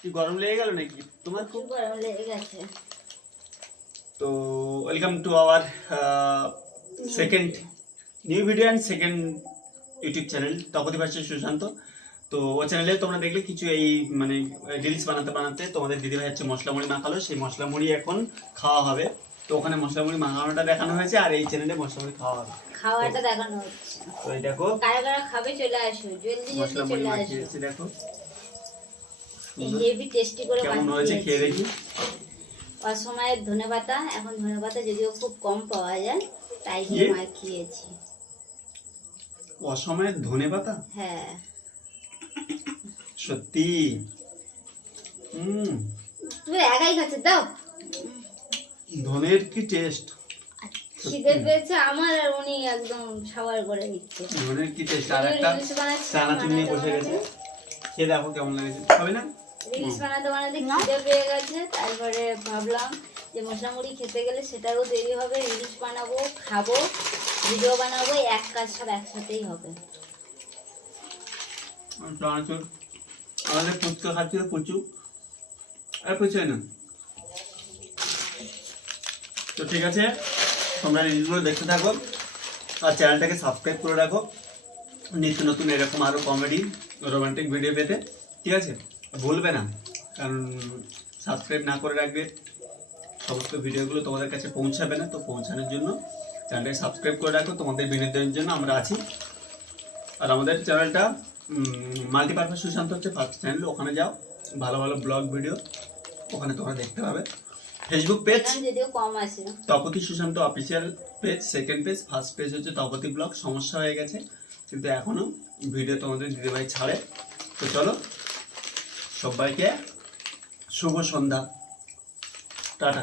কি গরম লেগে গেল নাকি তোমার? খুব গরম লেগে গেছে। তো welcome to our second new video and second YouTube channel Tapati versus Sushant. তো ও চ্যানেলে তোমরা দেখলে কিছু এই মানে রিলস বানাতে বানাতে তোমাদের দিদিভাই হচ্ছে মশলা মুড়ি মাখালো, সেই মশলা মুড়ি এখন খাওয়া হবে। তো ওখানে মশলা মুড়ি মাখানোটা দেখানো হয়েছে আর এই চ্যানেলে মশলা মুড়ি খাওয়া হবে, খাওয়াটা দেখানো হচ্ছে। তো এই দেখো কারা কারা খাবে চলে আসো, জলদি মশলা জলদি মুড়ি চলে আসো। মাখিয়েছি, দেখো হেভি টেস্টি করে কেমন হয়েছে খেয়ে দেখি। অসময়ের ধনেপাতা, এখন ধনেপাতা যদিও খুব কম পাওয়া যায়, তাই দিয়ে মাখিয়েছি। অসময়ের ধনেপাতা? হ্যাঁ সত্যি। তুমি একাই খাচ্ছ, দাও। ধনের কি টেস্ট! খিদে পেয়েছে আমার, আর উনি একদম সাবার করে দিচ্ছে। ধনের কি টেস্ট! আর একটা চানাচুর নিয়ে বসে গেছে, খেয়ে দেখো কেমন লাগছে। হবে না? রিলস বানাতে বানাতে খিদে পেয়ে গেছে, তারপরে ভাবলাম যে মশলা মুড়ি খেতে গেলে সেটাও দেরি হবে, রিলস বানাবো, খাবো, ভিডিও বানাবো, এক কাজ সব একসাথেই হবে। চানাচুর আমাদের ফুচকা খাচ্ছিল প্রচুর, আর প্রচুর না। তো ঠিক আছে, তোমরা রিলসগুলো দেখতে থাকো আর চ্যানেলটাকে সাবস্ক্রাইব করে রাখো নিত্য নতুন এরকম আরো কমেডি রোমান্টিক ভিডিও পেতে। ঠিক আছে, ভুলবে না, কারণ সাবস্ক্রাইব না করে রাখবে সমস্ত ভিডিওগুলো তোমাদের কাছে পৌঁছাবে না। তো পৌঁছানোর জন্য চ্যানেলটাকে সাবস্ক্রাইব করে রাখো, তোমাদের বিনোদনের জন্য আমরা আছি। আর আমাদের চ্যানেলটা মাল্টিপারপাস সুশান্ত হচ্ছে ফার্স্ট চ্যানেল, ওখানে যাও, ভালো ভালো ব্লগ ভিডিও ওখানে তোমরা দেখতে পাবে। ফেসবুক পেজ যদিও কম আছে, Tapati Sushant official page, second page, first page হচ্ছে তপতি ব্লগ। সমস্যা হয়ে গেছে কিন্তু এখনো ভিডিও তোমাদের দিদিভাই ছাড়ে। তো চলো, সবাইকে শুভ সন্ধ্যা, টাটা।